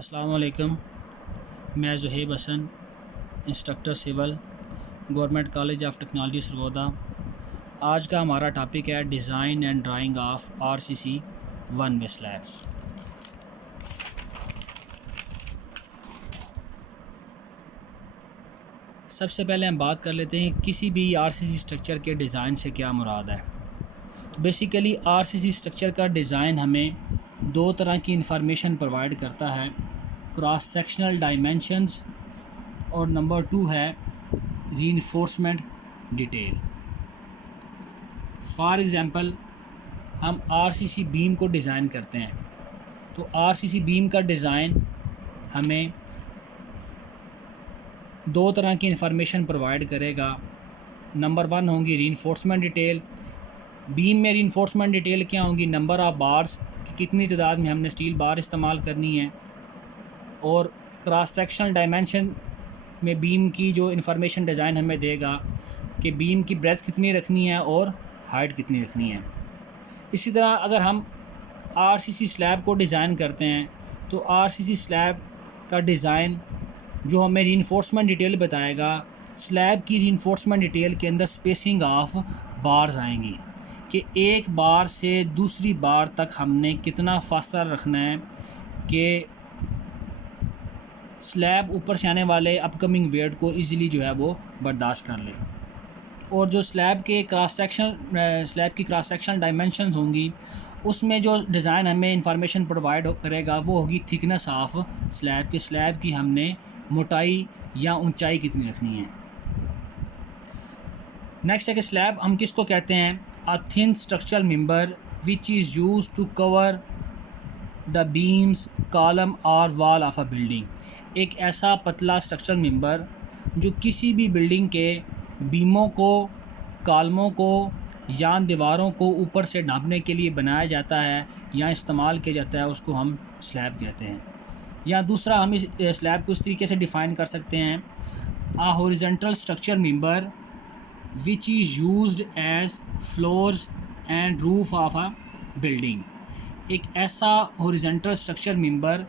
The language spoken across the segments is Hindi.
अस्सलाम वालेकुम। मैं Zuhaib Hasan, instructor civil, government college of technology Sargodha. आज का हमारा टॉपिक है design and drawing of RCC one way slab. सबसे पहले हम बात कर लेते हैं किसी भी आरसीसी स्ट्रक्चर के डिज़ाइन से क्या मुराद है। तो बेसिकली आरसीसी स्ट्रक्चर का डिज़ाइन हमें दो तरह की इंफॉर्मेशन प्रोवाइड करता है, क्रॉस सेक्शनल डायमेंशंस और नंबर 2 है रीइंफोर्समेंट डिटेल। फॉर एग्ज़ाम्पल हम आरसीसी बीम को डिज़ाइन करते हैं, तो आरसीसी बीम का डिज़ाइन हमें दो तरह की इंफॉर्मेशन प्रोवाइड करेगा। नंबर 1 होंगी रीइंफोर्समेंट डिटेल। बीम में रीइंफोर्समेंट डिटेल क्या होंगी? नंबर ऑफ़ बार्स, कि कितनी तादाद में हमने स्टील बार इस्तेमाल करनी है, और क्रॉस सेक्शनल डायमेंशन में बीम की जो इंफॉर्मेशन डिज़ाइन हमें देगा कि बीम की ब्रेथ कितनी रखनी है और हाइट कितनी रखनी है। इसी तरह अगर हम आरसीसी स्लैब को डिज़ाइन करते हैं, तो आरसीसी स्लैब का डिज़ाइन जो हमें रीइंफोर्समेंट डिटेल बताएगा, स्लैब की रीइंफोर्समेंट डिटेल के अंदर स्पेसिंग ऑफ बार्स आएंगी कि एक बार से दूसरी बार तक हमने कितना फासला रखना है कि स्लैब ऊपर से आने वाले अपकमिंग वेट को इजीली जो है वो बर्दाश्त कर ले। और जो स्लैब की क्रॉस सेक्शनल डायमेंशंस होंगी, उसमें जो डिज़ाइन हमें इंफॉर्मेशन प्रोवाइड करेगा वो होगी थिकनेस ऑफ स्लैब, के स्लैब की हमने मोटाई या ऊंचाई कितनी रखनी है। नेक्स्ट है कि स्लैब हम किसको कहते हैं? A thin structural member which is use to cover the beams column और वॉल ऑफ अ बिल्डिंग। एक ऐसा पतला स्ट्रक्चरल मेंबर जो किसी भी बिल्डिंग के बीमों को, कॉलमों को या दीवारों को ऊपर से ढांपने के लिए बनाया जाता है या इस्तेमाल किया जाता है, उसको हम स्लैब कहते हैं। या दूसरा हम इस स्लैब को इस तरीके से डिफ़ाइन कर सकते हैं, a horizontal structure member which is used as floors and roof of a building. एक ऐसा हॉरिजॉन्टल स्ट्रक्चर मेंबर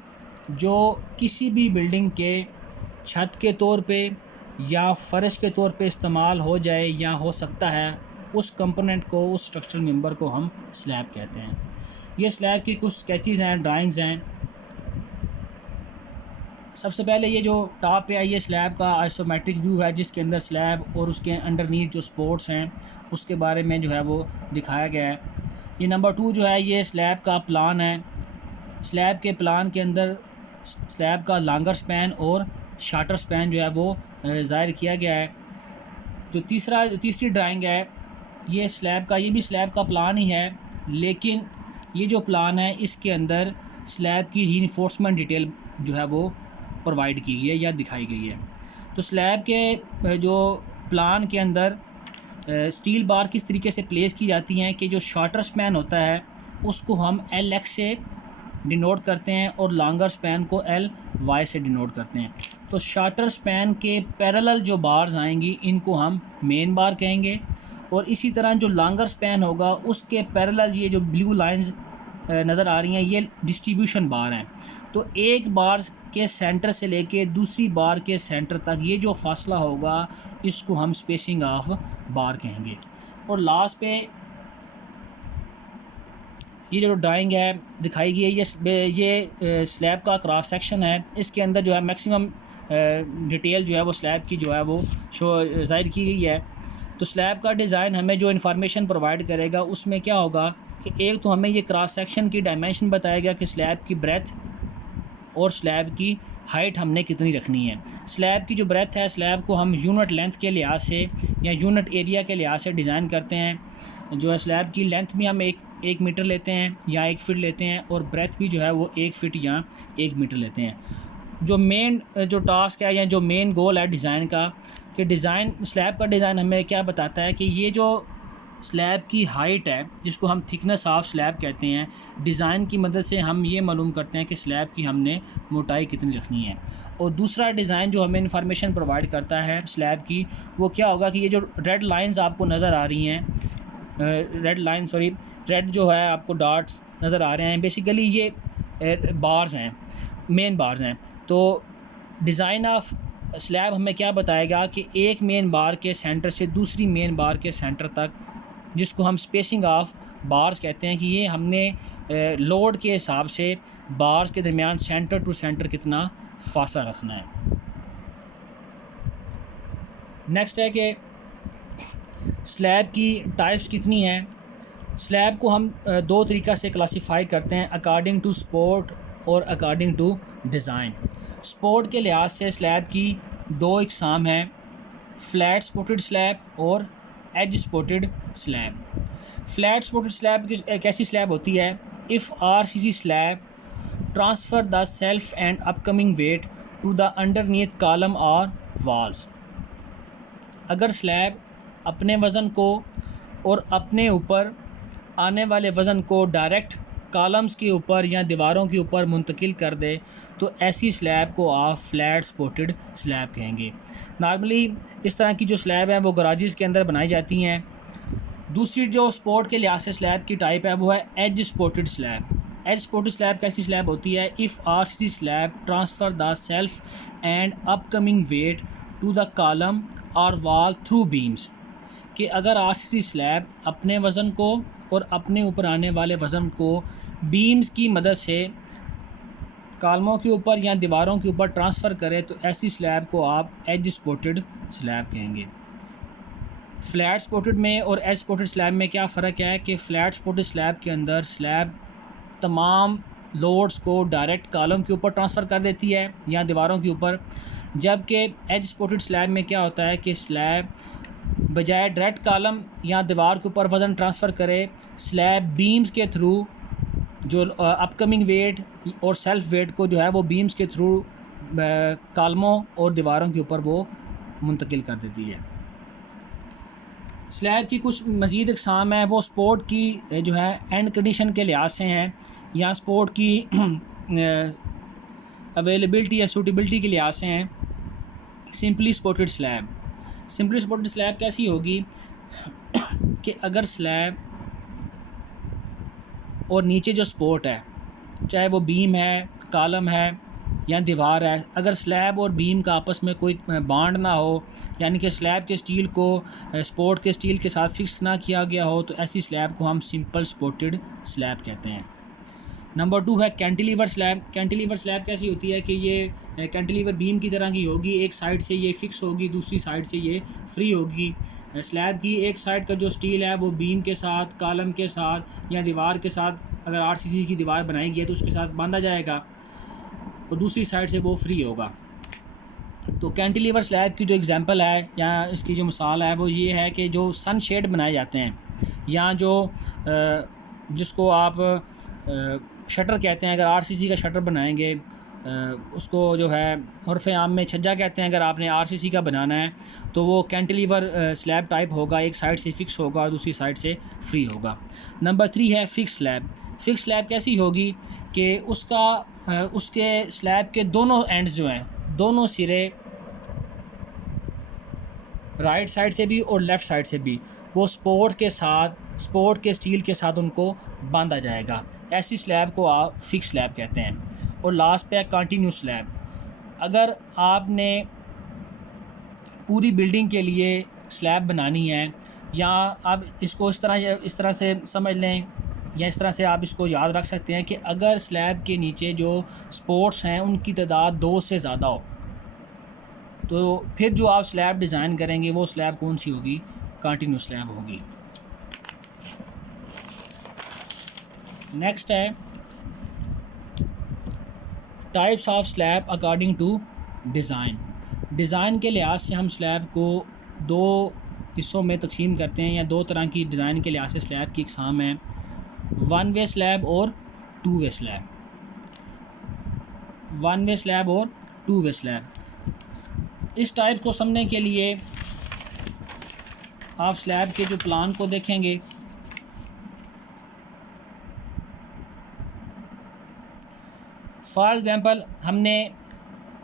जो किसी भी बिल्डिंग के छत के तौर पे या फर्श के तौर पे इस्तेमाल हो जाए या हो सकता है, उस कंपोनेंट को, उस स्ट्रक्चरल मेंबर को हम स्लैब कहते हैं। ये स्लैब की कुछ स्केचेस हैं, ड्राइंग्स हैं। सबसे पहले ये जो टॉप पे है, ये स्लैब का आइसोमेट्रिक व्यू है जिसके अंदर स्लैब और उसके अंडरनीथ जो सपोर्ट्स हैं उसके बारे में जो है वो दिखाया गया है। ये नंबर 2 जो है, ये स्लैब का प्लान है। स्लैब के प्लान के अंदर स्लैब का लॉन्गर स्पैन और शार्टर स्पैन जो है वो ज़ाहिर किया गया है। जो तीसरी ड्राइंग है, ये स्लैब का, ये भी स्लैब का प्लान ही है, लेकिन ये जो प्लान है इसके अंदर स्लैब की रीइंफोर्समेंट डिटेल जो है वो प्रोवाइड की गई है या दिखाई गई है। तो स्लैब के जो प्लान के अंदर स्टील बार किस तरीके से प्लेस की जाती हैं कि जो शॉर्टर स्पैन होता है उसको हम LX से डिनोट करते हैं और लॉन्गर स्पैन को LY से डिनोट करते हैं। तो शॉर्टर स्पैन के पैरेलल जो बार्स आएंगी इनको हम मेन बार कहेंगे, और इसी तरह जो लॉन्गर स्पैन होगा उसके पैरेलल ये जो ब्लू लाइंस नज़र आ रही हैं ये डिस्ट्रीब्यूशन बार हैं। तो एक बार के सेंटर से लेके दूसरी बार के सेंटर तक ये जो फासला होगा इसको हम स्पेसिंग ऑफ बार कहेंगे। और लास्ट पे ये जो ड्राइंग है दिखाई गई है, ये स्लैब का क्रॉस सेक्शन है। इसके अंदर जो है मैक्सिमम डिटेल जो है वो स्लैब की जो है वो ज़ाहिर की गई है। तो स्लैब का डिज़ाइन हमें जो इन्फॉर्मेशन प्रोवाइड करेगा उसमें क्या होगा कि एक तो हमें ये क्रॉस सेक्शन की डायमेंशन बताएगा कि स्लैब की ब्रेथ और स्लैब की हाइट हमने कितनी रखनी है। स्लैब की जो ब्रेथ है, स्लैब को हम यूनिट लेंथ के लिहाज से या यूनिट एरिया के लिहाज से डिज़ाइन करते हैं। जो है स्लैब की लेंथ भी हम एक मीटर लेते हैं या 1 फीट लेते हैं, और ब्रेथ भी जो है वो 1 फीट या 1 मीटर लेते हैं। जो मेन जो टास्क है या जो मेन गोल है डिज़ाइन का, कि डिज़ाइन स्लैब का डिज़ाइन हमें क्या बताता है कि ये जो स्लैब की हाइट है जिसको हम थिकनेस ऑफ स्लैब कहते हैं, डिज़ाइन की मदद से हम ये मालूम करते हैं कि स्लैब की हमने मोटाई कितनी रखनी है। और दूसरा डिज़ाइन जो हमें इंफॉर्मेशन प्रोवाइड करता है स्लैब की, वो क्या होगा कि ये जो रेड लाइंस आपको नज़र आ रही हैं, रेड जो है आपको डॉट्स नज़र आ रहे हैं, बेसिकली ये बार्स हैं। मेन बार्स हैं। तो डिज़ाइन ऑफ स्लैब हमें क्या बताएगा कि एक मेन बार के सेंटर से दूसरी मेन बार के सेंटर तक, जिसको हम स्पेसिंग ऑफ बार्स कहते हैं, कि ये हमने लोड के हिसाब से बार्स के दरमियान सेंटर टू सेंटर कितना फासला रखना है। नेक्स्ट है कि स्लैब की टाइप्स कितनी हैं। स्लैब को हम दो तरीक़ा से क्लासिफाई करते हैं, अकॉर्डिंग टू सपोर्ट और अकॉर्डिंग टू डिज़ाइन। सपोर्ट के लिहाज से स्लैब की दो इकसाम हैं, फ्लैट सपोर्टेड स्लैब और edge supported slab. Flat supported slab एक ऐसी स्लैब होती है, if RCC slab transfer the self and upcoming weight to the underneath column और वॉल्स। अगर स्लैब अपने वज़न को और अपने ऊपर आने वाले वज़न को डायरेक्ट कॉलम्स के ऊपर या दीवारों के ऊपर मुंतकिल कर दे तो ऐसी स्लैब को आप फ्लैट सपोर्टेड स्लैब कहेंगे। नॉर्मली इस तरह की जो स्लैब है वो गराजेस के अंदर बनाई जाती हैं। दूसरी जो सपोर्ट के लिहाज से स्लैब की टाइप है वो है edge supported slab. Edge supported slab कैसी स्लैब होती है, if RCC slab transfer the self and upcoming weight to the column और वॉल थ्रू बीम्स, कि अगर आरसीसी स्लैब अपने वज़न को और अपने ऊपर आने वाले वज़न को बीम्स की मदद से कॉलमों के ऊपर या दीवारों के ऊपर ट्रांसफ़र करे तो ऐसी स्लैब को आप एज सपोर्टेड स्लैब कहेंगे। फ्लैट सपोर्टेड में और एज सपोर्टेड स्लैब में क्या फ़र्क है कि फ्लैट सपोर्टेड स्लैब के अंदर स्लैब तमाम लोड्स को डायरेक्ट कॉलम के ऊपर ट्रांसफ़र कर देती है या दीवारों के ऊपर, जबकि एज सपोर्टेड स्लैब में क्या होता है कि स्लैब बजाय डायरेक्ट कॉलम या दीवार के ऊपर वज़न ट्रांसफ़र करे, स्लैब बीम्स के थ्रू जो अपकमिंग वेट और सेल्फ वेट को जो है वो बीम्स के थ्रू कॉलमों और दीवारों के ऊपर वो मुंतकिल कर देती है। स्लैब की कुछ मज़ीद इक़साम है, वो सपोर्ट की जो है एंड कंडीशन के लिहाज से हैं या सपोर्ट की अवेलेबिलिटी या सूटेबिलिटी के लिहाज से हैं। Simply supported slab. Simply supported slab कैसी होगी कि अगर स्लैब और नीचे जो सपोर्ट है, चाहे वो बीम है, कॉलम है या दीवार है, अगर स्लैब और बीम का आपस में कोई बांड ना हो, यानी कि स्लैब के स्टील को सपोर्ट के स्टील के साथ फिक्स ना किया गया हो, तो ऐसी स्लैब को हम सिंपल सपोर्टेड स्लैब कहते हैं। नंबर 2 है कैंटिलीवर स्लैब। कैंटिलीवर स्लैब कैसी होती है कि ये कैंटिलीवर बीम की तरह की होगी, एक साइड से ये फिक्स होगी, दूसरी साइड से ये फ्री होगी। स्लैब की एक साइड का जो स्टील है वो बीम के साथ, कॉलम के साथ या दीवार के साथ, अगर आरसीसी की दीवार बनाई गई है तो उसके साथ बांधा जाएगा और दूसरी साइड से वो फ्री होगा। तो कैंटिलीवर स्लैब की जो एग्जांपल है या इसकी जो मिसाल है वो ये है कि जो सन शेड बनाए जाते हैं या जो जिसको आप शटर कहते हैं, अगर आरसीसी का शटर बनाएंगे उसको जो है उर्फ़े आम में छज्जा कहते हैं, अगर आपने आरसीसी का बनाना है तो वो कैंटिलीवर स्लैब टाइप होगा, एक साइड से फिक्स होगा और दूसरी साइड से फ्री होगा। नंबर 3 है फिक्स स्लैब। फिक्स स्लैब कैसी होगी कि उसके स्लैब के दोनों एंड्स जो हैं, दोनों सिरे राइट साइड से भी और लेफ़्ट साइड से भी वो सपोर्ट के स्टील के साथ उनको बांधा जाएगा। ऐसी स्लैब को आप फिक्स स्लैब कहते हैं। और लास्ट पे है कंटिन्यूस स्लैब। अगर आपने पूरी बिल्डिंग के लिए स्लैब बनानी है या आप इसको इस तरह से समझ लें या इस तरह से आप इसको याद रख सकते हैं कि अगर स्लैब के नीचे जो सपोर्ट्स हैं उनकी तादाद 2 से ज़्यादा हो तो फिर जो आप स्लैब डिज़ाइन करेंगे वो स्लैब कौन सी होगी, कंटिन्यूस स्लैब होगी। नेक्स्ट है types of slab according to design. Design के लिहाज से हम स्लैब को 2 हिस्सों में तकसीम करते हैं या 2 तरह की डिज़ाइन के लिहाज से स्लैब की इकसाम है, 1 वे स्लैब और 2 वे स्लैब। 1 वे स्लैब और 2 वे स्लैब। इस टाइप को समझने के लिए आप स्लैब के जो प्लान को देखेंगे। फॉर एग्ज़ाम्पल हमने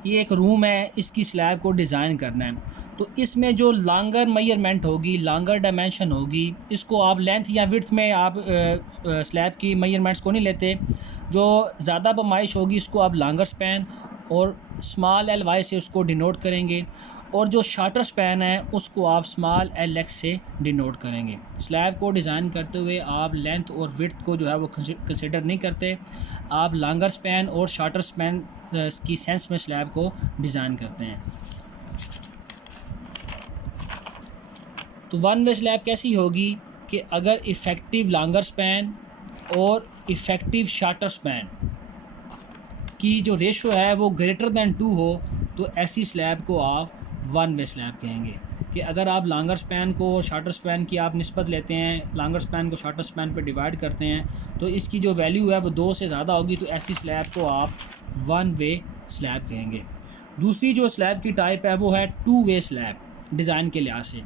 ये एक रूम है, इसकी स्लैब को डिज़ाइन करना है तो इसमें जो लॉन्गर मेजरमेंट होगी, लॉन्गर डायमेंशन होगी, इसको आप लेंथ या विड्थ में आप स्लैब की मेजरमेंट्स को नहीं लेते, जो ज़्यादा पैमाइश होगी उसको आप लॉन्गर स्पैन और स्मॉल एल वाई से उसको डिनोट करेंगे, और जो शार्टर स्पैन है उसको आप स्मॉल एल एक्स से डिनोट करेंगे। स्लैब को डिज़ाइन करते हुए आप लेंथ और विड्थ को जो है वो कंसिडर नहीं करते, आप लॉन्गर स्पैन और शार्टर स्पैन की सेंस में स्लैब को डिज़ाइन करते हैं। तो वन वे स्लैब कैसी होगी कि अगर इफ़ेक्टिव लॉन्गर स्पैन और इफ़ेक्टिव शार्टर स्पैन की जो रेशो है वो ग्रेटर दैन 2 हो तो ऐसी स्लैब को आप वन वे स्लैब कहेंगे। कि अगर आप लॉन्गर स्पैन को और शार्टर स्पैन की आप निस्बत लेते हैं, लॉन्गर स्पैन को शार्टर स्पैन पर डिवाइड करते हैं तो इसकी जो वैल्यू है वो 2 से ज़्यादा होगी, तो ऐसी स्लैब को आप वन वे स्लैब कहेंगे। दूसरी जो स्लैब की टाइप है वो है टू वे स्लैब डिज़ाइन के लिहाज से।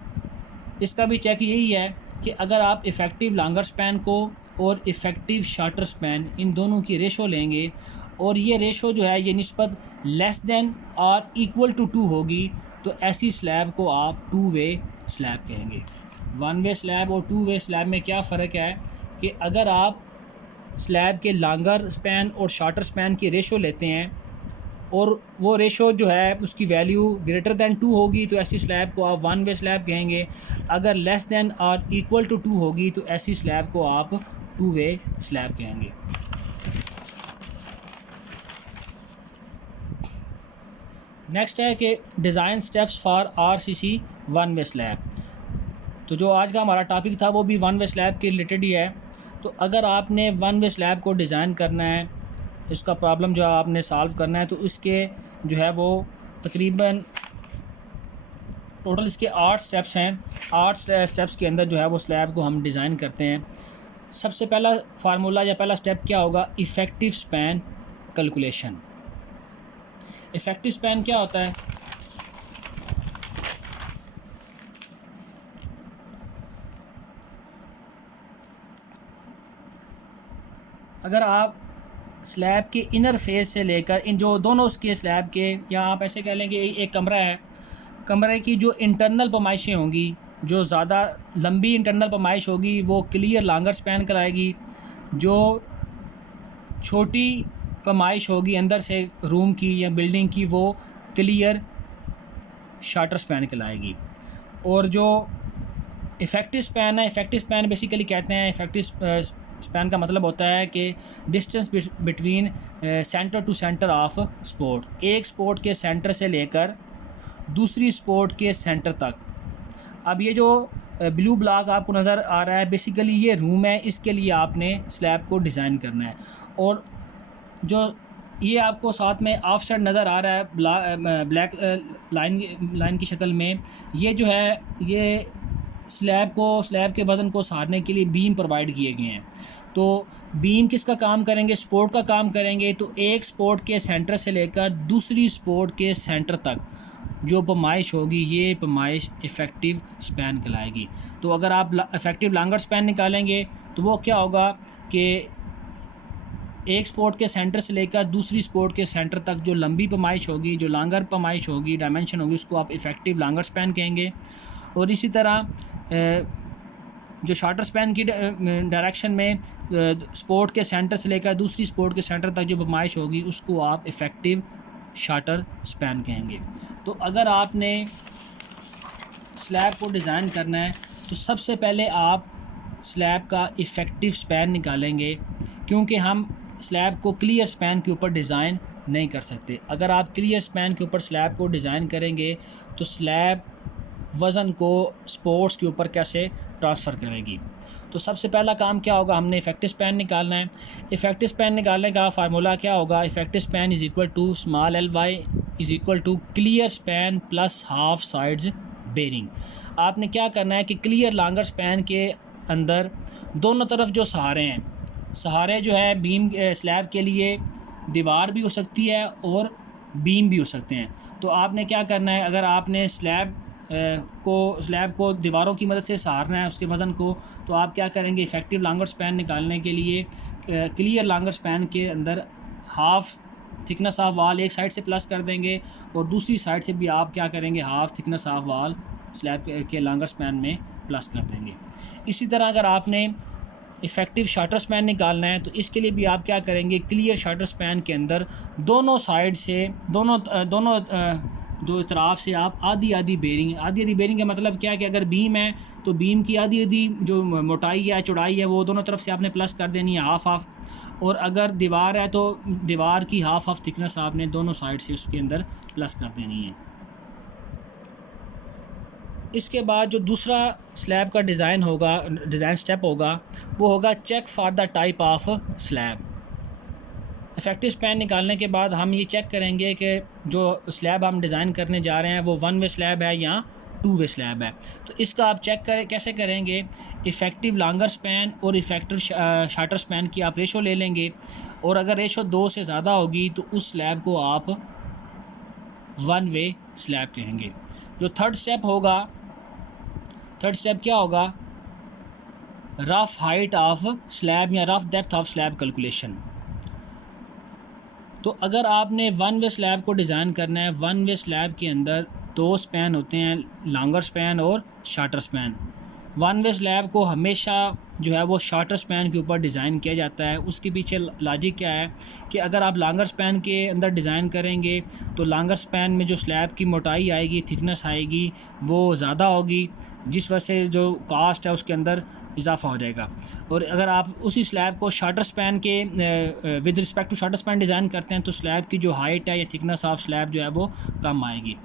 इसका भी चेक यही है कि अगर आप इफ़ेक्टिव लॉन्गर स्पैन को और इफ़ेक्टिव शार्टर स्पैन इन दोनों की रेशो लेंगे और ये रेशो जो है ये निस्बत लेस देन और इक्वल टू 2 होगी, तो ऐसी स्लैब को आप टू वे स्लैब कहेंगे। वन वे स्लैब और टू वे स्लैब में क्या फ़र्क है कि अगर आप स्लैब के लॉन्गर स्पैन और शार्टर स्पैन की रेशो लेते हैं और वो रेशो जो है उसकी वैल्यू ग्रेटर दैन 2 होगी तो ऐसी स्लैब को आप वन वे स्लैब कहेंगे। अगर लेस दैन और इक्वल टू 2 होगी तो ऐसी स्लैब को आप टू वे स्लैब कहेंगे। नेक्स्ट है कि design steps for RCC one way slab. तो जो आज का हमारा टॉपिक था वो भी वन वे स्लैब के रिलेटेड ही है। तो अगर आपने वन वे स्लैब को डिज़ाइन करना है, इसका प्रॉब्लम जो आपने सॉल्व करना है, तो इसके जो है वो तकरीबन टोटल इसके 8 स्टेप्स हैं। 8 स्टेप्स के अंदर जो है वो स्लैब को हम डिज़ाइन करते हैं। सबसे पहला फार्मूला या पहला स्टेप क्या होगा, effective span calculation. Effective span क्या होता है, अगर आप स्लैब के इनर फेस से लेकर इन जो दोनों उसके स्लैब के, या आप ऐसे कह लेंगे एक कमरा है, कमरे की जो इंटरनल पैमाइशें होंगी, जो ज़्यादा लंबी इंटरनल पैमाइश होगी वो क्लियर लॉन्गर स्पैन कराएगी, जो छोटी पैमाइश होगी अंदर से रूम की या बिल्डिंग की वो क्लियर शार्टर स्पैन कहलाएगी। और जो इफ़ेक्टिव स्पैन है, इफ़ेक्टिव स्पैन बेसिकली कहते हैं, इफ़ेक्टिव स्पैन का मतलब होता है कि distance between centre to centre of support, एक स्पोर्ट के सेंटर से लेकर दूसरी स्पोर्ट के सेंटर तक। अब ये जो ब्लू ब्लॉक आपको नज़र आ रहा है बेसिकली ये रूम है, इसके लिए आपने स्लैब को डिज़ाइन करना है। और जो ये आपको साथ में ऑफ साइड नज़र आ रहा है ब्लैक लाइन की शक्ल में, ये जो है ये स्लैब के वज़न को सहारने के लिए बीम प्रोवाइड किए गए हैं। तो बीम किसका काम करेंगे, सपोर्ट का काम करेंगे। तो एक सपोर्ट के सेंटर से लेकर दूसरी सपोर्ट के सेंटर तक जो पैमाइश होगी ये पैमाइश इफ़ेक्टिव स्पैन कहलाएगी। तो अगर आप इफ़ेक्टिव लॉन्गर स्पैन निकालेंगे तो वो क्या होगा कि एक स्पोर्ट के सेंटर से लेकर दूसरी स्पोर्ट के सेंटर तक जो लंबी पैमाइश होगी, जो लॉन्गर पैमाइश होगी, डायमेंशन होगी, उसको आप इफ़ेक्टिव लॉन्गर स्पैन कहेंगे। और इसी तरह जो शार्टर स्पैन की डायरेक्शन में स्पोर्ट के सेंटर से लेकर दूसरी स्पोर्ट के सेंटर तक जो पैमाइश होगी उसको आप इफ़ेक्टिव शार्टर स्पैन कहेंगे। तो अगर आपने स्लैब को डिज़ाइन करना है तो सबसे पहले आप स्लैब का इफ़ेक्टिव स्पैन निकालेंगे, क्योंकि हम स्लैब को क्लियर स्पैन के ऊपर डिज़ाइन नहीं कर सकते। अगर आप क्लियर स्पैन के ऊपर स्लैब को डिज़ाइन करेंगे तो स्लैब वज़न को स्पोर्ट्स के ऊपर कैसे ट्रांसफ़र करेगी। तो सबसे पहला काम क्या होगा, हमने इफ़ेक्टिव स्पैन निकालना है। इफ़ेक्टिव स्पैन निकालने का फार्मूला क्या होगा, effective span is equal to small L Y is equal to clear span plus half sides bearing. आपने क्या करना है कि क्लियर लॉन्गर स्पैन के अंदर दोनों तरफ जो सहारे हैं, सहारे जो है बीम स्लैब के लिए दीवार भी हो सकती है और बीम भी हो सकते हैं। तो आपने क्या करना है, अगर आपने स्लैब को दीवारों की मदद से सहारना है उसके वज़न को, तो आप क्या करेंगे, इफ़ेक्टिव लॉन्गर स्पैन निकालने के लिए क्लियर लॉन्गर स्पैन के अंदर हाफ़ थिकनेस ऑफ वाल एक साइड से प्लस कर देंगे और दूसरी साइड से भी आप क्या करेंगे, हाफ़ थिकनेस ऑफ वाल स्लैब के लॉन्गर स्पैन में प्लस कर देंगे। इसी तरह अगर आपने इफ़ेक्टिव शार्टर स्पैन निकालना है तो इसके लिए भी आप क्या करेंगे, क्लियर शार्टर स्पैन के अंदर दोनों साइड से दोनों दो इतराफ़ से आप आधी बेरिंग का मतलब क्या है कि अगर बीम है तो बीम की आधी जो मोटाई है चौड़ाई है वो दोनों तरफ से आपने प्लस कर देनी है, हाफ, और अगर दीवार है तो दीवार की हाफ थिकनेस आपने दोनों साइड से उसके अंदर प्लस कर देनी है। इसके बाद जो दूसरा स्लैब का डिज़ाइन स्टेप होगा वो होगा check for the type of slab. Effective span निकालने के बाद हम ये चेक करेंगे कि जो स्लैब हम डिज़ाइन करने जा रहे हैं वो 1 वे स्लैब है या 2 वे स्लैब है। तो इसका आप चेक कैसे करेंगे, इफ़ेक्टिव लॉन्गर स्पैन और इफ़ेक्टिव शार्टर स्पैन की आप रेशो ले लेंगे, और अगर रेशो 2 से ज़्यादा होगी तो उस स्लैब को आप 1 वे स्लैब कहेंगे। जो थर्ड स्टेप क्या होगा, रफ़ हाइट ऑफ स्लैब या rough depth of slab calculation. तो अगर आपने 1 वे स्लैब को डिज़ाइन करना है, 1 वे स्लैब के अंदर 2 स्पैन होते हैं, लॉन्गर स्पैन और शार्टर स्पैन। 1 वे स्लैब को हमेशा जो है वो शार्टर स्पैन के ऊपर डिज़ाइन किया जाता है। उसके पीछे लॉजिक क्या है कि अगर आप लॉन्गर स्पैन के अंदर डिज़ाइन करेंगे तो लॉन्गर स्पैन में जो स्लैब की मोटाई आएगी, थिकनेस आएगी, वो ज़्यादा होगी, जिस वजह से जो कास्ट है उसके अंदर इजाफा हो जाएगा। और अगर आप उसी स्लैब को शार्टर स्पैन के with respect to shorter span design करते हैं तो स्लैब की जो हाइट है या थिकनेस ऑफ स्लैब जो है वो कम आएगी।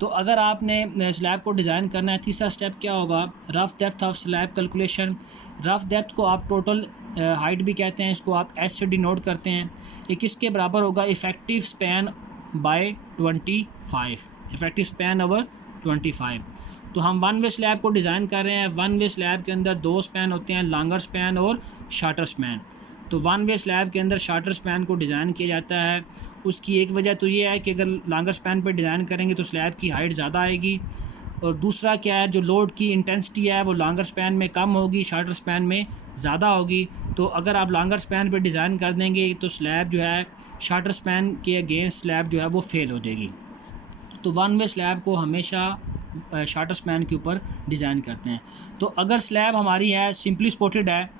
तो अगर आपने स्लैब को डिज़ाइन करना है, तीसरा स्टेप क्या होगा, rough depth of slab calculation. Rough depth को आप टोटल हाइट भी कहते हैं, इसको आप एस से डिनोट करते हैं। ये किसके बराबर होगा, effective span by 25, effective span over 25। तो हम 1 वे स्लैब को डिज़ाइन कर रहे हैं, 1 वे स्लैब के अंदर 2 स्पैन होते हैं, लॉन्गर स्पैन और शार्टर स्पैन। तो 1 वे स्लैब के अंदर शार्टर स्पैन को डिज़ाइन किया जाता है। उसकी एक वजह तो ये है कि अगर लॉन्गर स्पैन पर डिज़ाइन करेंगे तो स्लैब की हाइट ज़्यादा आएगी, और दूसरा क्या है, जो लोड की इंटेंसिटी है वो लॉन्गर स्पैन में कम होगी, शार्टर स्पैन में ज़्यादा होगी। तो अगर आप लॉन्गर स्पैन पर डिज़ाइन कर देंगे तो स्लैब जो है शार्टर स्पैन के अगेंस्ट स्लैब जो है वो फेल हो जाएगी। तो 1 वे स्लैब को हमेशा शार्टर स्पैन के ऊपर डिज़ाइन करते हैं। तो अगर स्लैब हमारी है सिंपली सपोर्टेड है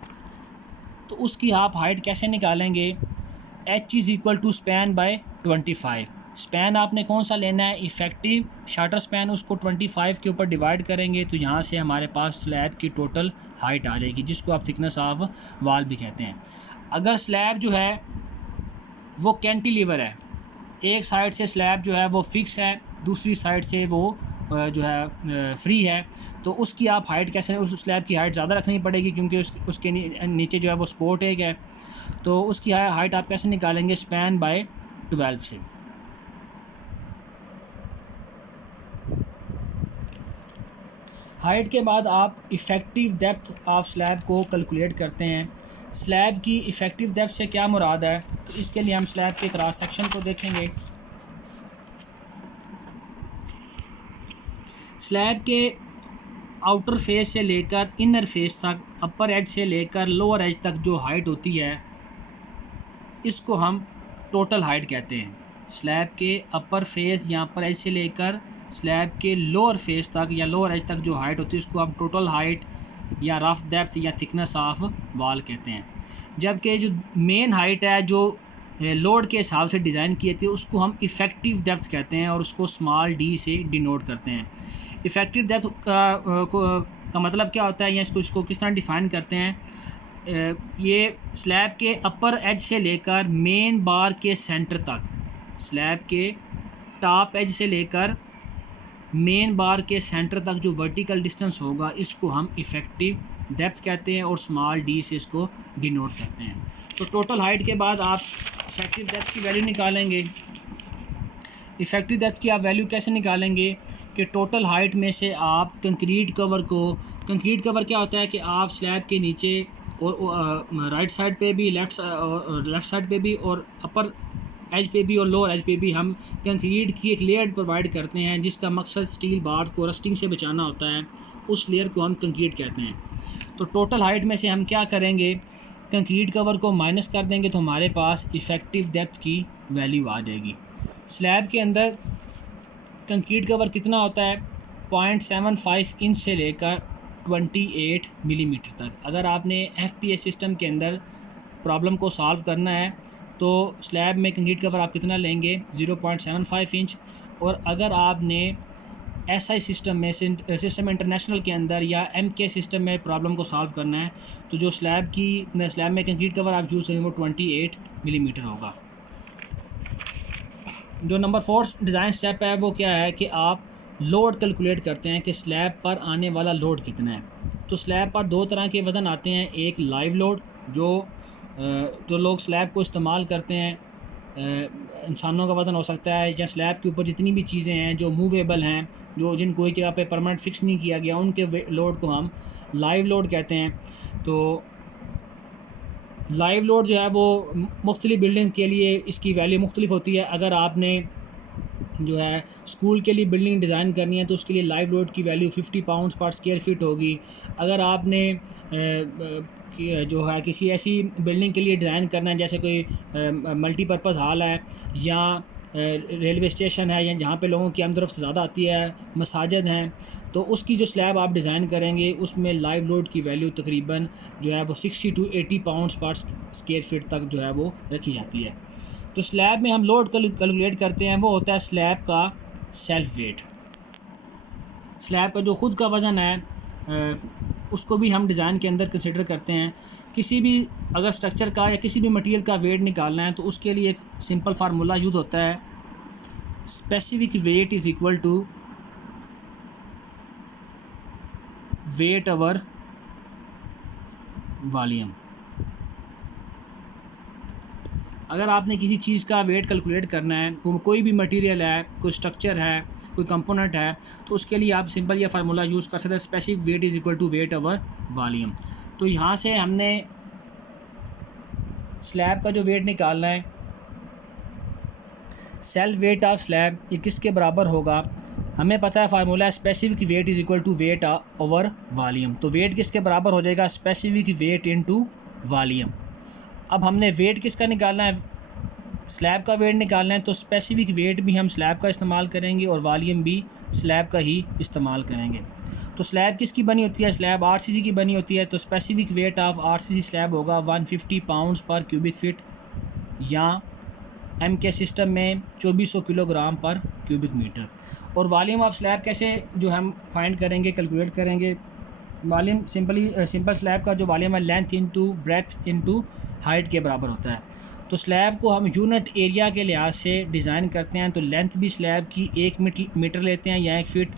तो उसकी आप हाइट कैसे निकालेंगे, h is equal to span by 25। Span आपने कौन सा लेना है, इफ़ेक्टिव शार्टर स्पैन, उसको 25 के ऊपर डिवाइड करेंगे तो यहाँ से हमारे पास स्लैब की टोटल हाइट आ जाएगी, जिसको आप थिकनेस ऑफ वाल भी कहते हैं। अगर स्लैब जो है वो कैंटिलीवर है, एक साइड से स्लैब जो है वो फिक्स है, दूसरी साइड से वो जो है फ्री है, तो उसकी आप हाइट कैसे, उस स्लैब की हाइट ज़्यादा रखनी पड़ेगी क्योंकि उसके नीचे जो है वो सपोर्ट है। तो उसकी हाइट आप कैसे निकालेंगे, स्पैन बाय 12 से। हाइट के बाद आप इफ़ेक्टिव डेप्थ ऑफ स्लैब को कैलकुलेट करते हैं। स्लैब की इफ़ेक्टिव डेप्थ से क्या मुराद है, तो इसके लिए हम स्लैब के क्रॉस सेक्शन को देखेंगे। स्लैब के आउटर फेस से लेकर इनर फेस तक, अपर एज से लेकर लोअर एज तक जो हाइट होती है इसको हम टोटल हाइट कहते हैं। स्लैब के अपर फेस या अपर एज से लेकर स्लैब के लोअर फेस तक या लोअर एज तक जो हाइट होती है उसको हम टोटल हाइट या रफ डेप्थ या थिकनेस ऑफ वॉल कहते हैं। जबकि जो मेन हाइट है जो लोड के हिसाब से डिज़ाइन की जाती है उसको हम इफ़ेक्टिव डेप्थ कहते हैं और उसको स्मॉल डी से डिनोट करते हैं। इफ़ेक्टिव डेप्थ का मतलब क्या होता है या इसको किस तरह डिफ़ाइन करते हैं, ये स्लैब के अपर एज से लेकर मेन बार के सेंटर तक, स्लैब के टॉप एज से लेकर मेन बार के सेंटर तक जो वर्टिकल डिस्टेंस होगा इसको हम इफ़ेक्टिव डेप्थ कहते हैं और स्मॉल डी से इसको डिनोट करते हैं। तो टोटल हाइट के बाद आप इफ़ेक्टिव डेप्थ की वैल्यू निकालेंगे। इफ़ेक्टिव डेप्थ की आप वैल्यू कैसे निकालेंगे कि टोटल हाइट में से आप कंक्रीट कवर क्या होता है कि आप स्लैब के नीचे और राइट साइड पे भी, लेफ़्ट साइड पे भी और अपर एज पे भी और लोअर एज पे भी हम कंक्रीट की एक लेयर प्रोवाइड करते हैं जिसका मकसद स्टील बार को रस्टिंग से बचाना होता है। उस लेयर को हम कंक्रीट कहते हैं। तो टोटल हाइट में से हम क्या करेंगे, कंक्रीट कवर को माइनस कर देंगे तो हमारे पास इफ़ेक्टिव डेप्थ की वैल्यू आ जाएगी। स्लैब के अंदर कंक्रीट कवर कितना होता है, 0.75 इंच से लेकर 28 मिलीमीटर तक। अगर आपने FPS सिस्टम के अंदर प्रॉब्लम को सॉल्व करना है तो स्लैब में कंक्रीट कवर आप कितना लेंगे, 0.75 इंच। और अगर आपने SI सिस्टम में सिस्टम इंटरनेशनल के अंदर या MK सिस्टम में प्रॉब्लम को सॉल्व करना है तो जो स्लैब में कंक्रीट कवर आप यूज़ करेंगे वो 28 मिलीमीटर होगा। जो नंबर 4 डिज़ाइन स्टेप है वो क्या है कि आप लोड कैलकुलेट करते हैं कि स्लैब पर आने वाला लोड कितना है। तो स्लैब पर दो तरह के वज़न आते हैं, एक लाइव लोड जो लोग स्लैब को इस्तेमाल करते हैं, इंसानों का वज़न हो सकता है, या स्लैब के ऊपर जितनी भी चीज़ें हैं जो मूवेबल हैं, जिनको कोई जगह पे परमानेंट फिक्स नहीं किया गया, उनके लोड को हम लाइव लोड कहते हैं। तो लाइव लोड जो है वो मुख्तलिफ़ बिल्डिंग के लिए इसकी वैल्यू मुख्तलिफ होती है। अगर आपने जो है स्कूल के लिए बिल्डिंग डिज़ाइन करनी है तो उसके लिए लाइव लोड की वैल्यू 50 पाउंड्स पर स्क्वायर फीट होगी। अगर आपने जो है किसी ऐसी बिल्डिंग के लिए डिज़ाइन करना है जैसे कोई मल्टीपर्पज़ हॉल है या रेलवे स्टेशन है या जहाँ पे लोगों की आमदरफ्त ज़्यादा आती है, मसाजिद हैं, तो उसकी जो स्लैब आप डिज़ाइन करेंगे उसमें लाइव लोड की वैल्यू तकरीबन जो है वो 60 to 80 पाउंड्स पर स्क्वायर फीट तक जो है वो रखी जाती है। तो स्लैब में हम लोड कैलकुलेट करते हैं वो होता है स्लैब का सेल्फ वेट। स्लैब का जो ख़ुद का वज़न है उसको भी हम डिज़ाइन के अंदर कंसिडर करते हैं। किसी भी अगर स्ट्रक्चर का या किसी भी मटेरियल का वेट निकालना है तो उसके लिए एक सिंपल फार्मूला यूज़ होता है, specific weight is equal to weight over volume. अगर आपने किसी चीज़ का वेट कैलकुलेट करना है, कोई भी मटेरियल है, कोई स्ट्रक्चर है, कोई कंपोनेंट है, तो उसके लिए आप सिंपल ये फार्मूला यूज़ कर सकते हैं, specific weight is equal to weight over volume. तो यहाँ से हमने स्लैब का जो वेट निकालना है, सेल्फ वेट ऑफ स्लैब ये किसके बराबर होगा, हमें पता है फार्मूला है specific weight is equal to weight over volume. तो वेट किसके बराबर हो जाएगा, स्पेसिफिक वेट इनटू वॉल्यूम। अब हमने वेट किसका निकालना है, स्लैब का वेट निकालना है, तो स्पेसिफिक वेट भी हम स्लैब का इस्तेमाल करेंगे और वॉल्यूम भी स्लैब का ही इस्तेमाल करेंगे। तो स्लैब किसकी बनी होती है, स्लैब RCC की बनी होती है। तो specific weight of RCC slab होगा 150 पाउंड्स पर क्यूबिक फीट या MK सिस्टम में 2400 किलोग्राम पर क्यूबिक मीटर। और वॉल्यूम ऑफ स्लैब कैसे जो हम फाइंड करेंगे, कैलकुलेट करेंगे। वॉल्यूम सिंपल स्लैब का जो वॉल्यूम है length into breadth into height के बराबर होता है। तो स्लैब को हम यूनिट एरिया के लिहाज से डिज़ाइन करते हैं, तो लेंथ भी स्लैब की 1 मीटर लेते हैं या 1 फीट,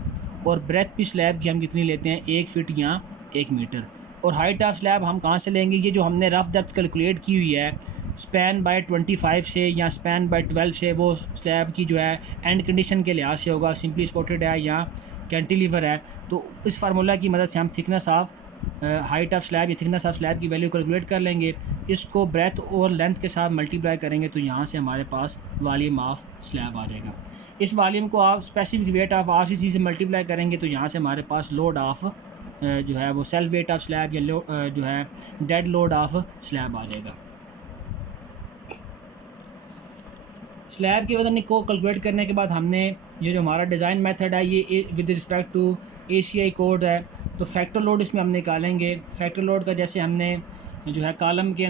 और ब्रेथ भी स्लैब की हम कितनी लेते हैं, 1 फीट या 1 मीटर। और हाइट ऑफ स्लैब हम कहाँ से लेंगे, ये जो हमने रफ डेप्थ कैलकुलेट की हुई है स्पैन बाय 25 से या स्पैन बाय 12 से, वो स्लैब की जो है एंड कंडीशन के लिहाज से होगा, सिंपली स्पॉटेड है या कैंटिलीवर है। तो इस फार्मूला की मदद से हम thickness of height of slab या थिकनेस ऑफ स्लैब की वैल्यू कैलकुलेट कर लेंगे। इसको ब्रेथ और लेंथ के साथ मल्टीप्लाई करेंगे तो यहाँ से हमारे पास वॉल्यूम ऑफ स्लैब आ जाएगा। इस वॉल्यूम को आप स्पेसिफिक वेट ऑफ RCC से मल्टीप्लाई करेंगे तो यहाँ से हमारे पास लोड ऑफ जो है वो सेल्फ वेट ऑफ स्लैब या जो है डेड लोड ऑफ स्लैब आ जाएगा। स्लैब के वजन को कैलकुलेट करने के बाद हमने ये जो हमारा डिज़ाइन मेथड है ये with respect to ACI code है, तो फैक्टर लोड इसमें हम निकालेंगे। फैक्टर लोड का जैसे हमने जो है कॉलम के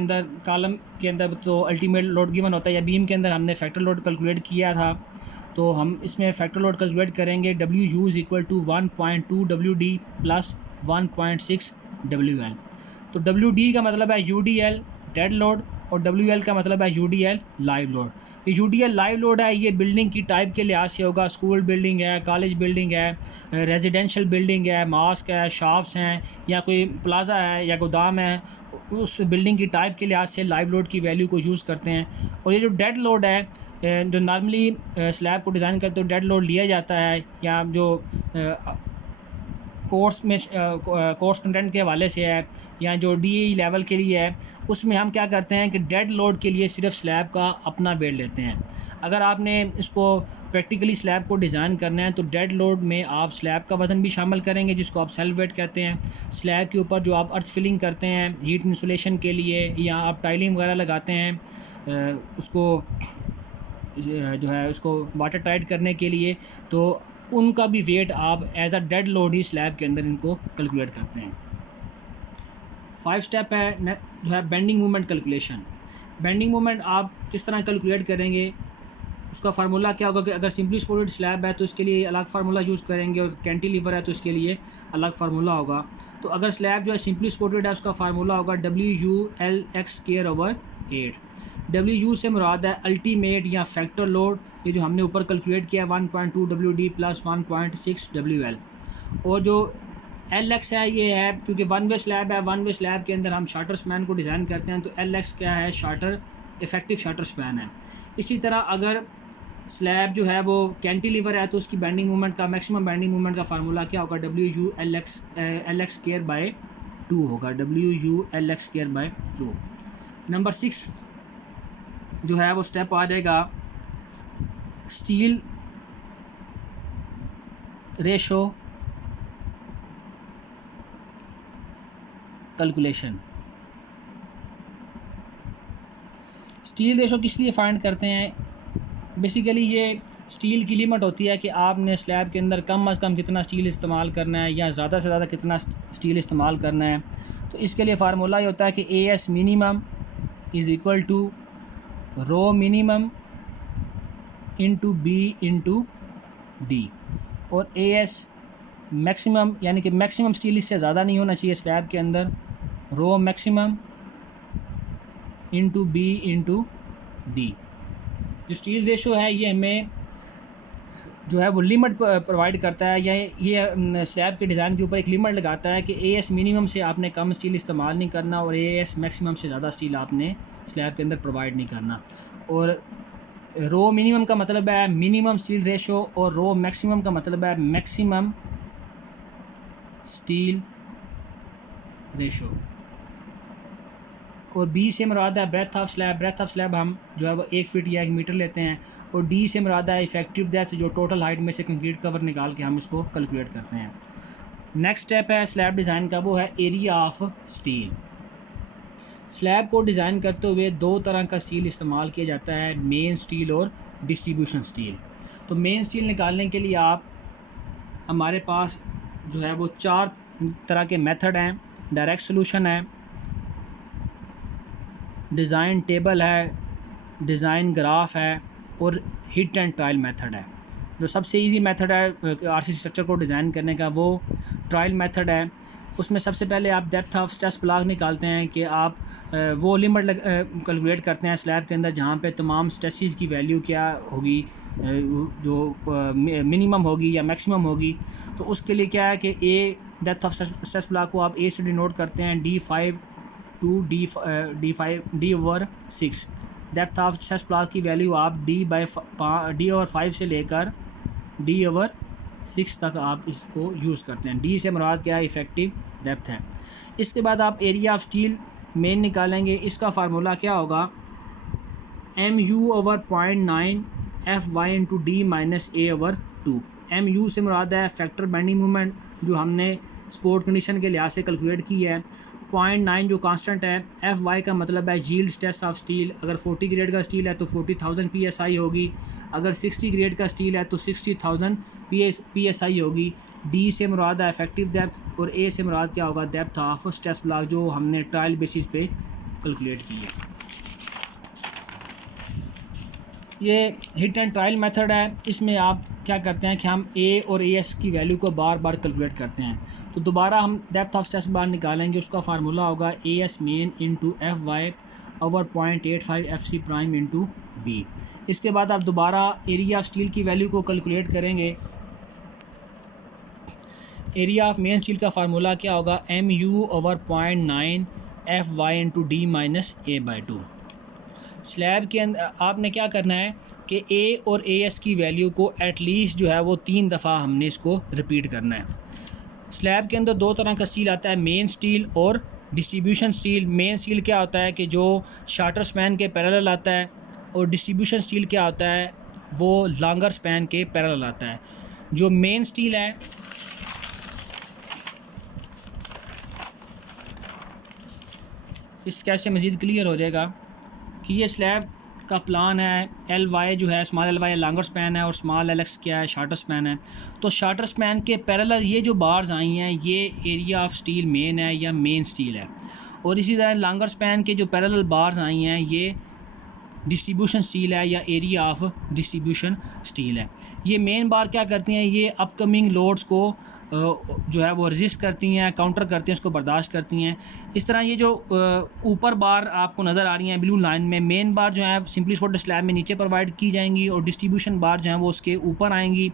अंदर तो अल्टीमेट लोड गिवन होता है, या बीम के अंदर हमने फैक्टर लोड कैलकुलेट किया था, तो हम इसमें फैक्टर लोड कैलकुलेट करेंगे। WU is equal to 1.2 WD plus 1.6 WL। तो WD का मतलब है UDL डेड लोड और WL का मतलब है UDL लाइव लोड। ये UDL लाइव लोड है, ये बिल्डिंग की टाइप के लिहाज से होगा, स्कूल बिल्डिंग है, कॉलेज बिल्डिंग है, रेजिडेंशियल बिल्डिंग है, मॉस्क है, शॉप्स हैं, या कोई प्लाजा है या गोदाम है, उस बिल्डिंग की टाइप के लिहाज से लाइव लोड की वैल्यू को यूज़ करते हैं। और ये जो डेड लोड है जो नॉर्मली स्लैब को डिज़ाइन करते हो डेड लोड लिया जाता है, या जो कोर्स कंटेंट के हवाले से है या जो DAE लेवल के लिए है, उसमें हम क्या करते हैं कि डेड लोड के लिए सिर्फ स्लैब का अपना वेट लेते हैं। अगर आपने इसको प्रैक्टिकली स्लैब को डिज़ाइन करना है तो डेड लोड में आप स्लैब का वज़न भी शामिल करेंगे जिसको आप सेल्फ वेट कहते हैं। स्लैब के ऊपर जो आप अर्थ फिलिंग करते हैं हीट इंसुलेशन के लिए, या आप टाइलिंग वगैरह लगाते हैं उसको जो है उसको वाटर टाइट करने के लिए, तो उनका भी वेट आप एज अ डेड लोड ही स्लैब के अंदर इनको कैलकुलेट करते हैं। 5 स्टेप है जो है bending moment calculation. Bending moment आप किस तरह कैलकुलेट करेंगे, उसका फार्मूला क्या होगा कि अगर सिंपली सपोर्टेड स्लैब है तो इसके लिए अलग फार्मूला यूज़ करेंगे, और कैंटिलीवर है तो इसके लिए अलग फार्मूला होगा। तो अगर स्लैब जो है सिंपली सपोर्टेड है उसका फार्मूला होगा WU/L(x²/8। WU से मुराद है अल्टीमेट या फैक्टर लोड, ये जो हमने ऊपर कैलकुलेट किया 1.2 WD + 1.6 WL। और जो LX है ये है क्योंकि वन वे स्लैब है, वन वे स्लैब के अंदर हम शार्टर स्पैन को डिज़ाइन करते हैं, तो LX क्या है, शार्टर इफेक्टिव शार्टर स्पैन है। इसी तरह अगर स्लैब जो है वो कैंटिलीवर है तो उसकी बेंडिंग मूवमेंट का मैक्सिमम बेंडिंग मूवमेंट का फार्मूला क्या होगा, WU/L(x²/2 होगा, WU/L(x²/2। नंबर 6 जो है वो स्टेप आ जाएगा steel ratio calculation. Steel ratio किस लिए फाइंड करते हैं, बेसिकली ये स्टील की लिमिट होती है कि आपने स्लैब के अंदर कम अज़ कम कितना स्टील इस्तेमाल करना है या ज़्यादा से ज़्यादा कितना स्टील इस्तेमाल करना है। तो इसके लिए फार्मूला ये होता है कि AS minimum is equal to rho minimum into B into D, और AS मैक्सिमम यानी कि मैक्सिमम स्टील इससे ज़्यादा नहीं होना चाहिए स्लैब के अंदर, rho maximum into B into D। जो स्टील रेशो है ये हमें जो है वो लिमिट प्रोवाइड करता है, या ये स्लैब के डिज़ाइन के ऊपर एक लिमिट लगाता है कि AS मिनिमम से आपने कम स्टील इस्तेमाल नहीं करना और AS मैक्सिमम से ज़्यादा स्टील आपने स्लैब के अंदर प्रोवाइड नहीं करना। और रो मिनिमम का मतलब है मिनिमम स्टील रेशो, और रो मैक्सिमम का मतलब है मैक्सिमम स्टील रेशो। और B से मुराद है breadth of slab. Breadth of slab हम जो है वो 1 फीट या 1 मीटर लेते हैं, और D से मुराद है इफेक्टिव डेप्थ, जो टोटल हाइट में से कंक्रीट कवर निकाल के हम इसको कैलकुलेट करते हैं। नेक्स्ट स्टेप है स्लैब डिज़ाइन का, वो है एरिया ऑफ स्टील। स्लैब को डिज़ाइन करते हुए 2 तरह का स्टील इस्तेमाल किया जाता है, मेन स्टील और डिस्ट्रीब्यूशन स्टील। तो मेन स्टील निकालने के लिए आप हमारे पास जो है वो 4 तरह के मेथड हैं। डायरेक्ट सोल्यूशन है, डिज़ाइन टेबल है, डिज़ाइन ग्राफ है, और हिट एंड ट्रायल मेथड है। जो सबसे इजी मेथड है RCC स्ट्रक्चर को डिज़ाइन करने का वो ट्रायल मेथड है। उसमें सबसे पहले आप डेप्थ ऑफ स्ट्रेस ब्लॉक निकालते हैं कि आप वो लिमिट कैलकुलेट करते हैं स्लैब के अंदर जहाँ पे तमाम स्ट्रेसेस की वैल्यू क्या होगी, जो मिनिमम होगी या मैक्सिमम होगी। तो उसके लिए क्या है कि डेप्थ ऑफ स्ट्रेस ब्लॉक को आप A से डिनोट करते हैं D5 to D/6। Depth of stress block की वैल्यू आप D/5 से लेकर D/6 तक आप इसको यूज़ करते हैं। D से मुराद क्या है, इफ़ेक्टिव डेप्थ है। इसके बाद आप एरिया ऑफ स्टील मेन निकालेंगे। इसका फार्मूला क्या होगा, MU/0.9 FY × D - A/2। MU से मुराद है फैक्टर बेंडिंग मोमेंट, जो हमने सपोर्ट कंडीशन के लिहाज से कैलकुलेट की है। 0.9 जो कांस्टेंट है। FY का मतलब है यील्ड स्ट्रेस ऑफ स्टील। अगर 40 ग्रेड का स्टील है तो 40,000 PSI होगी, अगर 60 ग्रेड का स्टील है तो 60,000 PSI होगी। D से मुराद है इफेक्टिव डेप्थ, और A से मुराद क्या होगा, डेप्थ ऑफ स्ट्रेस ब्लॉक, जो हमने ट्रायल बेसिस पे कैलकुलेट की है। ये हिट एंड ट्रायल मेथड है। इसमें आप क्या करते हैं कि हम A और AS की वैल्यू को बार बार कैलकुलेट करते हैं। तो दोबारा हम डेप्थ ऑफ स्ट्रेस बार निकालेंगे, उसका फार्मूला होगा AS main into FY/0.85 FC prime into B। इसके बाद आप दोबारा एरिया ऑफ स्टील की वैल्यू को कैलकुलेट करेंगे। एरिया ऑफ मेन स्टील का फार्मूला क्या होगा, MU/0.9 FY into D - A/2। Slab के अंदर आपने क्या करना है कि A और AS की वैल्यू को एटलीस्ट जो है वो 3 दफ़ा हमने इसको रिपीट करना है। स्लैब के अंदर 2 तरह का स्टील आता है, मेन स्टील और डिस्ट्रीब्यूशन स्टील। मेन स्टील क्या होता है कि जो शार्टर स्पैन के पैरेलल आता है, और डिस्ट्रीब्यूशन स्टील क्या होता है, वो लॉन्गर स्पैन के पैरेलल आता है। जो मेन स्टील है इस स्केच से मज़ीद क्लियर हो जाएगा कि ये स्लैब का प्लान है, एल वाई जो है small L Y longer span है और स्मॉल एल एक्स क्या है शार्टर स्पैन है। तो शार्टर स्पैन के पैरेलल ये जो बार्स आई हैं ये एरिया ऑफ स्टील मेन है या मेन स्टील है, और इसी तरह लॉन्गर स्पैन के जो पैरेलल बार्स आई हैं ये डिस्ट्रीब्यूशन स्टील है या एरिया ऑफ डिस्ट्रीब्यूशन स्टील है। ये मेन बार क्या करती हैं, ये अपकमिंग लोड्स को जो है वो रेजिस्ट करती हैं, काउंटर करती हैं, उसको बर्दाश्त करती हैं। इस तरह ये जो ऊपर बार आपको नज़र आ रही हैं ब्लू लाइन में, मेन बार जो है सिंपली सपोर्टेड स्लैब में नीचे प्रोवाइड की जाएंगी और डिस्ट्रीब्यूशन बार जो हैं वो उसके ऊपर आएंगी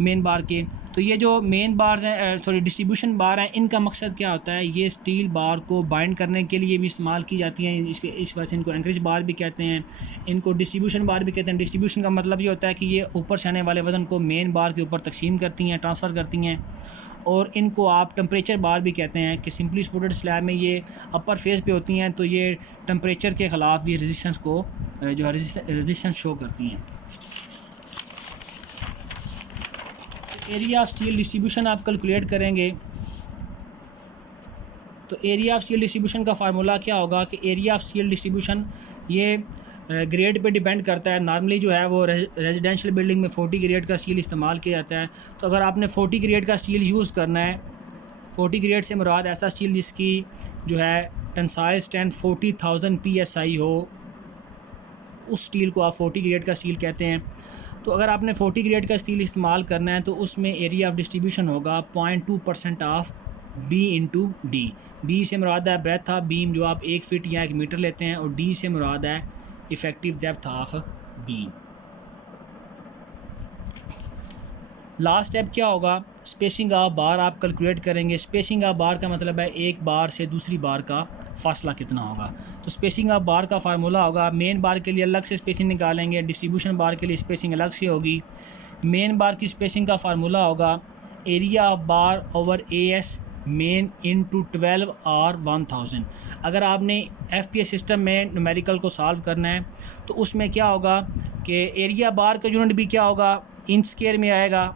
मेन बार के। तो ये जो मेन बार्स हैं डिस्ट्रीब्यूशन बार हैं, इनका मकसद क्या होता है, ये स्टील बार को बाइंड करने के लिए भी इस्तेमाल की जाती हैं। इस वजह से इनको एंकरेज बार भी कहते हैं, इनको डिस्ट्रीब्यूशन बार भी कहते हैं। डिस्ट्रीब्यूशन का मतलब ये होता है कि ये ऊपर से आने वाले वज़न को मेन बार के ऊपर तकसीम करती हैं, ट्रांसफ़र करती हैं। और इनको आप टेम्परेचर बार भी कहते हैं कि सिंपली सपोर्टेड स्लैब में ये अपर फेस पे होती हैं, तो ये टेम्परेचर के ख़िलाफ़ भी रेजिस्टेंस को जो है रेजिस्टेंस शो करती हैं। एरिया ऑफ स्टील डिस्ट्रीब्यूशन आप कैलकुलेट करेंगे तो एरिया ऑफ स्टील डिस्ट्रीब्यूशन का फार्मूला क्या होगा कि एरिया ऑफ स्टील डिस्ट्रीब्यूशन ये ग्रेड पे डिपेंड करता है। नॉर्मली जो है वो रेजिडेंशियल बिल्डिंग में 40 ग्रेड का स्टील इस्तेमाल किया जाता है। तो अगर आपने 40 ग्रेड का स्टील यूज़ करना है, 40 ग्रेड से मुराद ऐसा स्टील जिसकी जो है टेंसाइल स्ट्रेंथ 40,000 PSI हो, उस स्टील को आप 40 ग्रेड का स्टील कहते हैं। तो अगर आपने 40 ग्रेड का स्टील इस्तेमाल करना है तो उसमें एरिया ऑफ डिस्ट्रीब्यूशन होगा 0.2% of B into D. B से मुराद है ब्रेथ ऑफ बीम जो आप 1 फीट या 1 मीटर लेते हैं, और डी से मुराद है effective depth of beam. Last step क्या होगा, स्पेसिंग ऑफ बार आप कैलकुलेट करेंगे। स्पेसिंग ऑफ बार का मतलब है एक बार से दूसरी बार का फासला कितना होगा। तो स्पेसिंग ऑफ बार का फार्मूला होगा, मेन बार के लिए अलग से स्पेसिंग निकालेंगे, डिस्ट्रीब्यूशन बार के लिए स्पेसिंग अलग से होगी। मेन बार की स्पेसिंग का फार्मूला होगा area of bar over AS main into 12 और 1000। अगर आपने FPS सिस्टम में न्यूमेरिकल को सॉल्व करना है तो उसमें क्या होगा कि एरिया बार का यूनिट भी क्या होगा, इंच स्क्वायर में आएगा,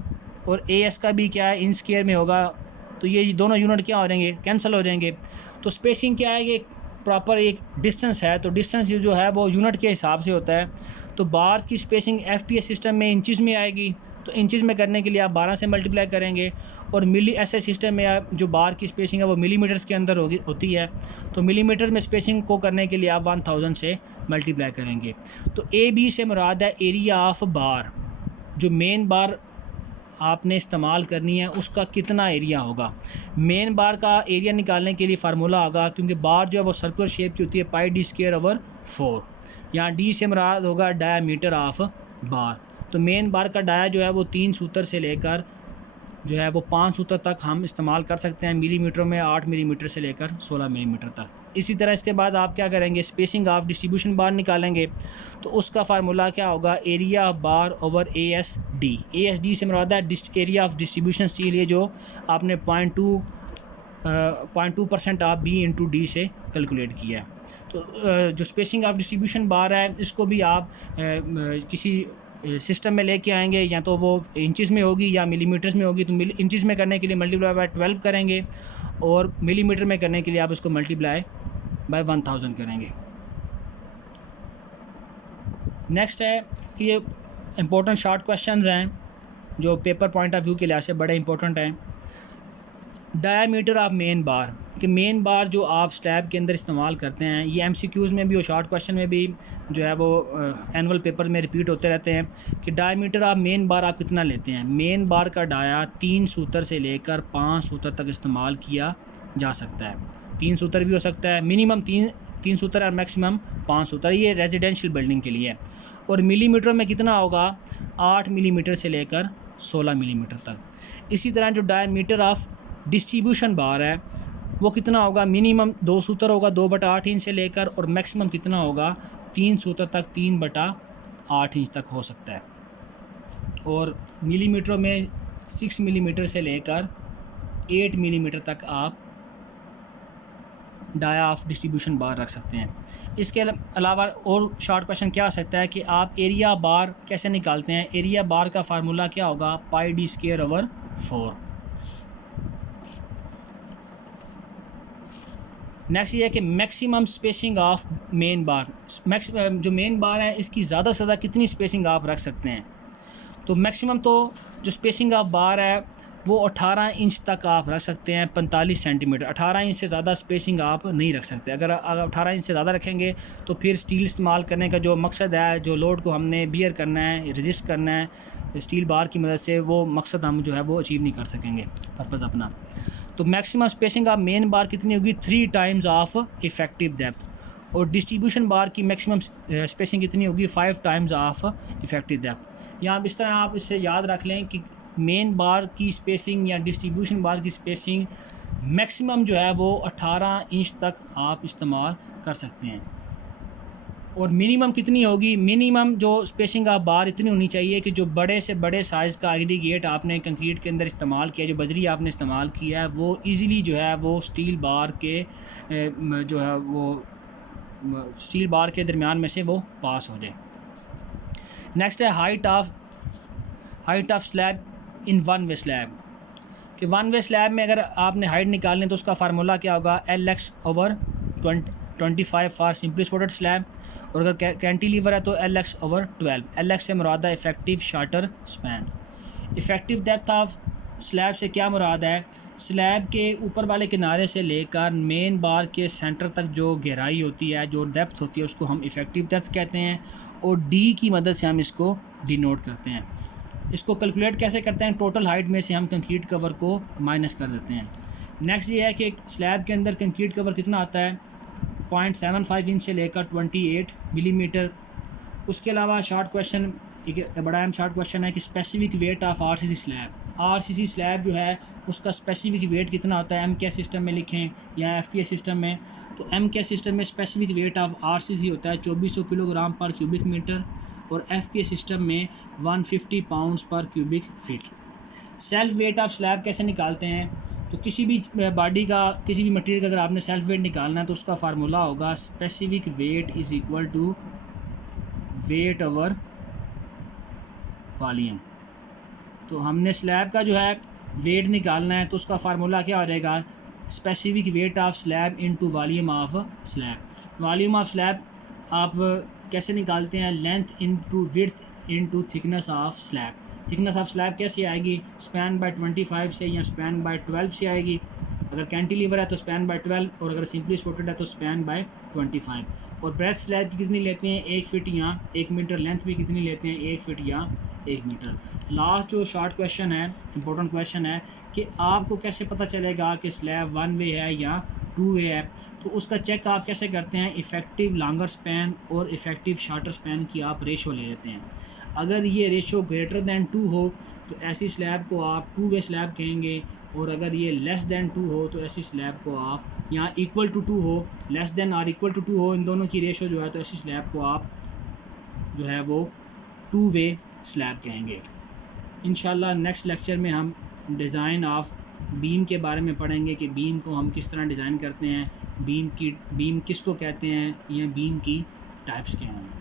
और AS का भी क्या है, इंच स्क्वायर में होगा। तो ये दोनों यूनिट क्या हो जाएंगे, कैंसिल हो जाएंगे। तो स्पेसिंग क्या है कि प्रॉपर एक डिस्टेंस है, तो डिस्टेंस जो है वो यूनिट के हिसाब से होता है। तो बार्स की स्पेसिंग FPS सिस्टम में इंचज़ में आएगी, तो इंचज़ में करने के लिए आप 12 से मल्टीप्लाई करेंगे, और मिली ऐसे सिस्टम में आप जो बार की स्पेसिंग है वो मिलीमीटर्स के अंदर होती है, तो मिलीमीटर में स्पेसिंग को करने के लिए आप 1000 से मल्टीप्लाई करेंगे। तो AB से मुराद है एरिया ऑफ बार, जो मेन बार आपने इस्तेमाल करनी है उसका कितना एरिया होगा। मेन बार का एरिया निकालने के लिए फार्मूला होगा, क्योंकि बार जो है वो सर्कुलर शेप की होती है, πd²/4। यहाँ डी से मुराद होगा डायामीटर ऑफ बार। तो मेन बार का डाया जो है वो 3 सूत्र से लेकर जो है वो 5 सूत्र तक हम इस्तेमाल कर सकते हैं, मिलीमीटर में 8 मिलीमीटर से लेकर 16 मिलीमीटर तक। इसी तरह इसके बाद आप क्या करेंगे, स्पेसिंग ऑफ डिस्ट्रीब्यूशन बार निकालेंगे, तो उसका फार्मूला क्या होगा, area of bar over ASD। ASD से मुराद है एरिया ऑफ डिस्ट्रीब्यूशन स्टील, ये जो आपने 0.2% ऑफ B इंटू डी से कैलकुलेट किया है। तो जो स्पेसिंग ऑफ डिस्ट्रीब्यूशन बार है इसको भी आप किसी सिस्टम में लेके आएंगे, या तो वो इंचज़ में होगी या मिलीमीटर्स में होगी। तो इंचज़ में करने के लिए मल्टीप्लाई बाय 12 करेंगे, और मिलीमीटर में करने के लिए आप इसको मल्टीप्लाई बाय 1000 करेंगे। नेक्स्ट है कि ये इंपॉर्टेंट शॉर्ट क्वेश्चंस हैं जो पेपर पॉइंट ऑफ व्यू के लिहाज से बड़े इंपॉर्टेंट हैं। डायामीटर ऑफ मेन बार, कि मेन बार जो आप स्लैब के अंदर इस्तेमाल करते हैं, ये MCQs में भी और शॉर्ट क्वेश्चन में भी जो है वो एनुअल पेपर में रिपीट होते रहते हैं कि डायामीटर ऑफ मेन बार आप कितना लेते हैं। मेन बार का डाया 3 सूत्र से लेकर 5 सूत्र तक इस्तेमाल किया जा सकता है। 3 सूत्र भी हो सकता है, मिनिमम 3 सूत्र और मैक्सिमम 5 सूत्र। ये रेजिडेंशियल बिल्डिंग के लिए है। और मिलीमीटर में कितना होगा, 8 मिलीमीटर से लेकर 16 मिलीमीटर तक। इसी तरह जो डायामीटर ऑफ डिस्ट्रीब्यूशन बार है वो कितना होगा, मिनिमम 2 सूत्र होगा 2/8 इंच से लेकर, और मैक्सिमम कितना होगा 3 सूत्र तक 3/8 इंच तक हो सकता है। और मिलीमीटर में 6 मिलीमीटर से लेकर 8 मिलीमीटर तक आप डाया ऑफ डिस्ट्रीब्यूशन बार रख सकते हैं। इसके अलावा और शॉर्ट क्वेश्चन क्या हो सकता है कि आप एरिया बार कैसे निकालते हैं। एरिया बार का फार्मूला क्या होगा, πd²/4। नेक्स्ट ये है कि मैक्सिमम स्पेसिंग ऑफ मेन बार, जो मेन बार है इसकी ज़्यादा से ज़्यादा कितनी स्पेसिंग आप रख सकते हैं। तो मैक्सिमम तो जो स्पेसिंग ऑफ बार है वो 18 इंच तक आप रख सकते हैं, 45 सेंटीमीटर। 18 इंच से ज़्यादा स्पेसिंग आप नहीं रख सकते। अगर 18 इंच से ज़्यादा रखेंगे तो फिर स्टील इस्तेमाल करने का जो मकसद है, जो लोड को हमने बियर करना है, रजिस्ट करना है स्टील बार की मदद से, वो मकसद हम जो है वो अचीव नहीं कर सकेंगे पर्पज़ अपना। तो मैक्सिमम स्पेसिंग ऑफ मेन बार कितनी होगी, 3 टाइम्स ऑफ इफ़ेक्टिव डेप्थ। और डिस्ट्रीब्यूशन बार की मैक्सिमम स्पेसिंग कितनी होगी, 5 टाइम्स ऑफ इफ़ेक्टिव डेप्थ। या इस तरह आप इससे याद रख लें कि मेन बार की स्पेसिंग या डिस्ट्रीब्यूशन बार की स्पेसिंग मैक्सिमम जो है वो 18 इंच तक आप इस्तेमाल कर सकते हैं। और मिनिमम कितनी होगी, मिनिमम जो स्पेसिंग ऑफ बार इतनी होनी चाहिए कि जो बड़े से बड़े साइज़ का एग्रीगेट आपने कंक्रीट के अंदर इस्तेमाल किया, जो बजरी आपने इस्तेमाल किया है, वो इजीली जो है वो स्टील बार के जो है वो स्टील बार के दरमियान में से वो पास हो जाए। नेक्स्ट है height of slab in one way slab. कि वन वे स्लैब में अगर आपने हाइट निकालनी तो उसका फार्मूला क्या होगा, LX/25 for simply supported slab. और अगर कैंटिलीवर है तो LX/12। LX से मुराद है effective shorter span. Effective depth of slab से क्या मुराद है, स्लैब के ऊपर वाले किनारे से लेकर मेन बार के सेंटर तक जो गहराई होती है, जो डेप्थ होती है, उसको हम इफ़ेक्टिव डेप्थ कहते हैं। और D की मदद से हम इसको डिनोट करते हैं। इसको कैलकुलेट कैसे करते हैं, टोटल हाइट में से हम कंक्रीट कवर को माइनस कर देते हैं। नेक्स्ट ये है कि स्लैब के अंदर कंक्रीट कवर कितना आता है, 0.75 इंच से लेकर 28 मिलीमीटर। उसके अलावा शॉर्ट क्वेश्चन, एक बड़ा अहम शॉर्ट क्वेश्चन है कि specific weight of RCC slab. RCC slab जो है उसका स्पेसिफिक वेट कितना होता है, MK सिस्टम में लिखें या FPS सिस्टम में। तो MK सिस्टम में स्पेसिफिक वेट ऑफ RCC होता है 2400 किलोग्राम पर क्यूबिक मीटर, और FPS सिस्टम में 150 पाउंड्स पर cubic feet. Self weight of slab कैसे निकालते हैं, तो किसी भी बॉडी का, किसी भी मटेरियल का अगर आपने सेल्फ वेट निकालना है तो उसका फार्मूला होगा specific weight is equal to weight over volume. तो हमने स्लैब का जो है वेट निकालना है तो उसका फार्मूला क्या हो जाएगा, specific weight of slab into volume of slab. Volume of slab आप कैसे निकालते हैं, length into width into thickness of slab. Thickness of slab कैसे आएगी, स्पैन बाय 25 से या स्पैन बाय 12 से आएगी। अगर कैंटिलीवर है तो स्पैन बाय 12, और अगर सिंपली सपोर्टेड है तो स्पैन बाय 25। और ब्रेथ स्लैब की कितनी लेते हैं, 1 फीट या 1 मीटर। लेंथ भी कितनी लेते हैं, 1 फीट या 1 मीटर। लास्ट जो शॉर्ट क्वेश्चन है, इंपॉर्टेंट क्वेश्चन है कि आपको कैसे पता चलेगा कि स्लैब 1 वे है या 2 वे है। तो उसका चेक आप कैसे करते हैं, इफ़ेक्टिव लॉन्गर स्पैन और इफ़ेक्टिव शॉर्टर स्पैन की आप रेशो ले लेते हैं। अगर ये रेशो ग्रेटर दैन 2 हो तो ऐसी स्लैब को आप 2 वे स्लैब कहेंगे, और अगर ये लेस दैन 2 हो तो ऐसी स्लैब को आप, यहाँ इक्वल टू 2 हो, लेस दैन और इक्वल टू 2 हो, इन दोनों की रेशो जो है, तो ऐसी स्लैब को आप जो है वो 2 वे स्लैब कहेंगे। इंशाल्लाह नेक्स्ट लेक्चर में हम डिज़ाइन ऑफ बीम के बारे में पढ़ेंगे कि बीम को हम किस तरह डिज़ाइन करते हैं, बीम किसको कहते हैं, या बीम की टाइप्स क्या हैं।